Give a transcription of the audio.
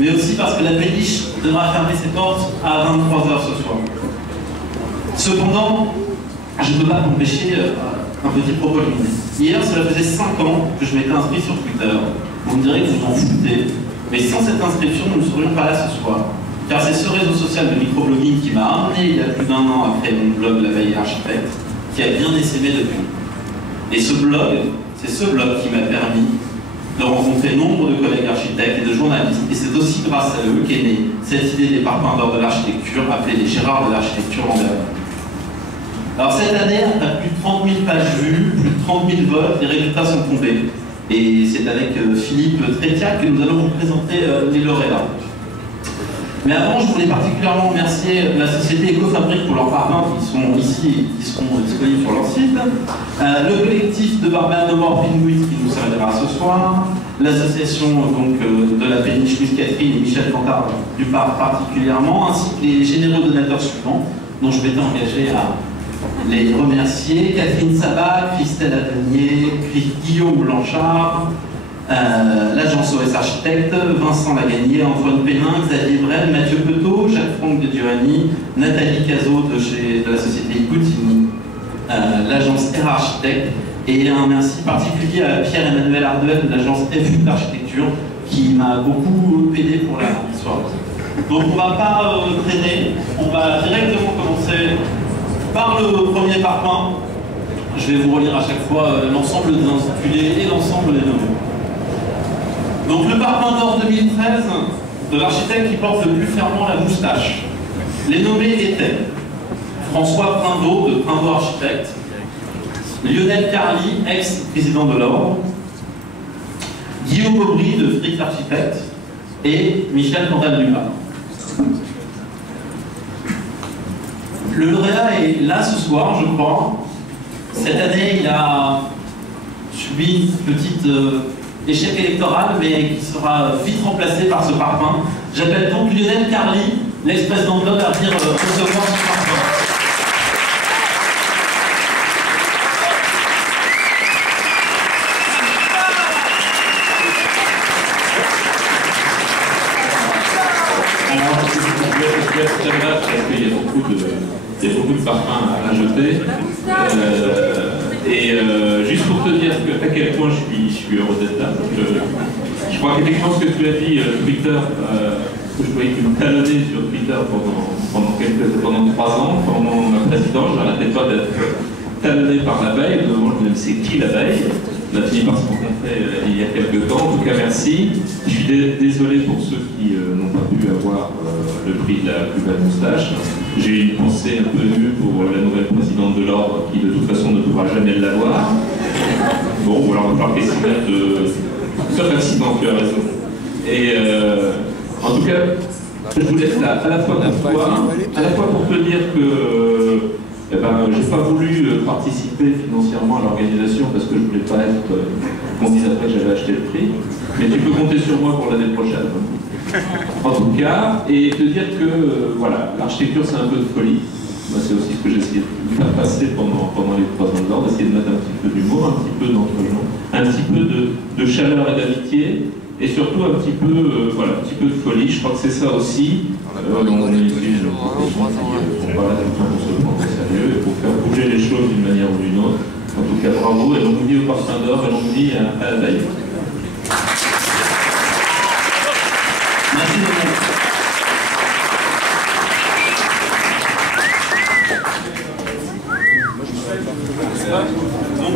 Mais aussi parce que la péniche devra fermer ses portes à 23 h ce soir. Cependant, je ne peux pas m'empêcher un petit propos lumineux. Hier, cela faisait 5 ans que je m'étais inscrit sur Twitter. Vous me direz que vous en foutez, mais sans cette inscription, nous ne serions pas là ce soir. Car c'est ce réseau social de microblogging qui m'a amené il y a plus d'1 an à créer mon blog La Veille Architecte, qui a bien essaimé depuis. Et ce blog, c'est ce blog qui m'a permis de rencontrer nombre de collègues architectes et de journalistes, et c'est aussi grâce à eux qu'est née cette idée des parpaings d'or de l'architecture, appelée les Gérards de l'architecture l'an dernier. Alors cette année, après plus de 30 000 pages vues, plus de 30 000 votes, les résultats sont tombés. Et c'est avec Philippe Trétiac que nous allons vous présenter les lauréats. Mais avant, je voulais particulièrement remercier la société Ecofabrique pour leurs parpaings qui sont ici et qui seront disponibles sur leur site, le collectif de Barbane No More Penguins qui nous servira ce soir, l'association de la péniche Louise Catherine et Michel Cantard du Parc particulièrement, ainsi que les généreux donateurs suivants, dont je m'étais engagé à les remercier: Catherine Sabat, Christelle Adenier, Guillaume Blanchard, l'agence OS Architecte, Vincent Lagagnier, Antoine Pénin, Xavier Brel, Mathieu Petot, Jacques-Franck de Giovanni, Nathalie Cazot de la société Goutini, l'agence R Architecte, et un merci particulier à Pierre-Emmanuel Arduel de l'agence FU d'Architecture qui m'a beaucoup aidé pour la soirée. Donc on ne va pas traîner, on va directement commencer par le premier parpaing. Je vais vous relire à chaque fois l'ensemble des intitulés et l'ensemble des noms. Donc le parpaing d'or 2013 de l'architecte qui porte le plus fièrement la moustache. Les nommés étaient François Prindeau de Prindeau Architecte, Lionel Carly, ex-président de l'Ordre, Guillaume Aubry de Frick Architecte et Michel Cantal-Dumas. Le lauréat est là ce soir, je crois. Cette année, il a subi une petite échec électoral, mais qui sera vite remplacé par ce parpaing. J'appelle donc Lionel Carly, l'ex-président de l'Ordre, à venir recevoir ce parpaing. Il y a beaucoup de parfums à jeter. Juste pour te dire à quel point je suis heureux d'être là. Je crois qu'effectivement ce que tu as dit, Twitter, je voyais que tu me talonnais sur Twitter pendant 3 ans, pendant ma présidence, je n'arrêtais pas d'être talonné par la veille. Moi, je me disais, c'est qui la veille? On a fini par se rencontrer il y a quelques temps. En tout cas, merci. Je suis désolé pour ceux qui n'ont pas pu avoir le prix de la plus belle moustache. J'ai une pensée un peu émue pour la nouvelle présidente de l'Ordre qui, de toute façon, ne pourra jamais l'avoir. Bon, voilà, on va falloir qu'elle s'y mette. Sauf accident, tu as raison. Et en tout cas, je vous laisse là, à la fois pour te dire que j'ai pas voulu participer financièrement à l'organisation parce que je voulais pas être qu'on dise après que j'avais acheté le prix, mais tu peux compter sur moi pour l'année prochaine. En tout cas, et te dire que voilà, l'architecture c'est un peu de folie. Moi, c'est aussi ce que j'ai essayé de faire passer pendant les 3 ans de l'Ordre, d'essayer de mettre un petit peu d'humour, un petit peu d'entre-gens, un petit peu de chaleur et d'amitié, et surtout un petit peu, un petit peu de folie. Je crois que c'est ça aussi. On est ici pour se prendre au sérieux et pour faire bouger les choses d'une manière ou d'une autre. En tout cas, bravo, et l'on vous dit au parfum d'or, et l'on vous dit à la veille. Merci beaucoup. Donc